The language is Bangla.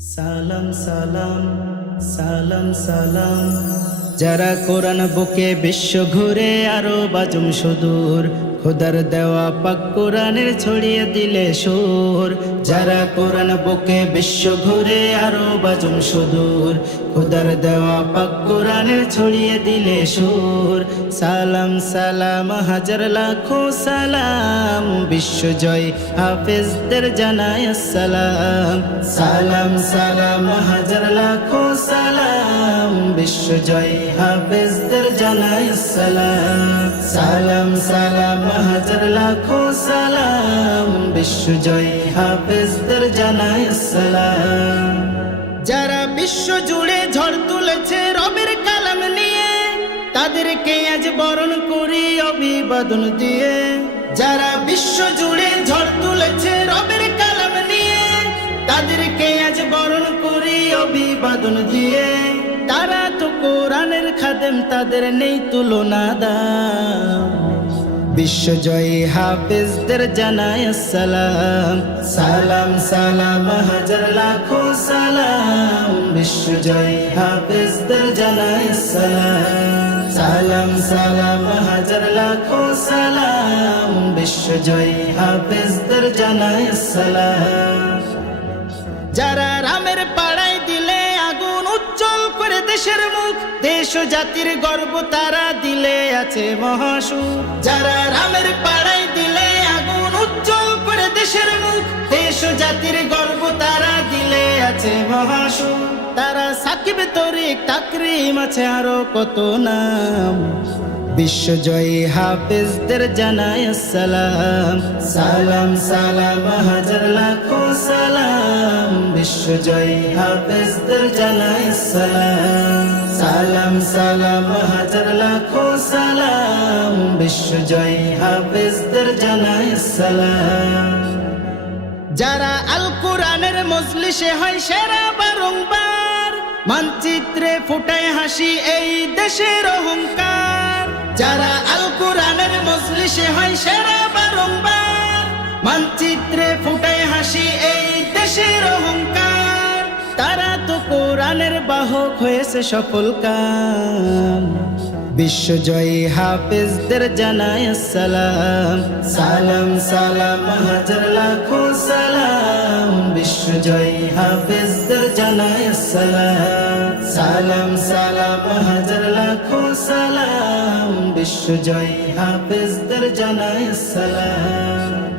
সালাম সালাম সালাম সালাম যারা কোরআন বুকে বিশ্ব ঘুরে আরো বাজুম সুদূর খোদার দেওয়া পাক কোরআনের ছড়িয়ে দিলে সুর যারা কোরআন বুকে বিশ্ব ঘুরে আরো বাজুম সুদূর খোদার দেওয়া পাক কোরআনের ছড়িয়ে দিলে সুর সালাম সালাম হাজার লাখো সালাম বিশ্বজয় হাফেজদের জানাই আসসালাম সালাম সালাম হাজার লাখো সালাম বিশ্বজয় হাফেজদের জানাই আসসালাম সালাম সালাম হাজার লাখো সালাম বিশ্বজয় হাফেজদের জানাই আসসালাম যারা বিশ্ব জুড়ে ঝড় তুলেছে রবের কালাম নিয়ে তাদেরকে আজ বরণ করি অভিবাদন দিয়ে যারা বিশ্ব জুড়ে ঝড় তুলেছে রবের কালাম নিয়ে তাদেরকে আজ বরণ করি অভিবাদন দিয়ে তারা তো কোরআনের খাদেম তাদের নেই তুলনা দাম বিশ্বজয়ী হাফেজদের জানাই আসসালাম সালাম সালাম হাজার লাখো সালাম বিশ্বজয়ী হাফেজদের জানাই আসসালাম সালাম সালাম হাজার লাখো সালাম বিশ্বজয়ী হাফেজদের জানাই আসসালাম যারা রামের পাড়ায় দিলে আগুন উজ্জ্বল করে দেশের মুখ দেশ ও জাতির গর্ব তারা দিলে আছে মহাসুখ যারা রামের পাড়ায় দিলে আগুন উজ্জ্বল করে দেশের মুখ দেশ ও জাতির গর্ব তারা দিলে আছে মহাসুখ তারা সাকিব তরিক তাকরিম আছে আরো কত নাম বিশ্বজয়ী হাফেজদের জানাই আসসালাম সালাম সালাম হাজার লাখো সালাম বিশ্বজয়ী হাফেজদের জানাই আসসালাম সালাম সালাম হাজার লাখো সালাম বিশ্বজয়ী হাফেজদের জানাই আসসালাম যারা আল কোরআনের মজলিসে হয় সেরা বারংবার মানচিত্রে ফুটায় হাসি এই দেশের অহংকার যারা আল কোরআনের মজলিসে হয় সেরা বারংবার মানচিত্রে ফুটায় হাসি এই দেশের অহংকার তারা তো কোরআনের বাহক হয়েছে সফল কাম বিশ্বজয়ী হাফেজদের জানাই আসসালাম সালাম সালাম হাজার লাখো সালাম বিশ্বজয়ী হাফেজদের জানাই আসসালাম সালাম সালাম হাজার লাখো সালাম বিশ্বজয়ী হাফেজদের জানাই আসসালাম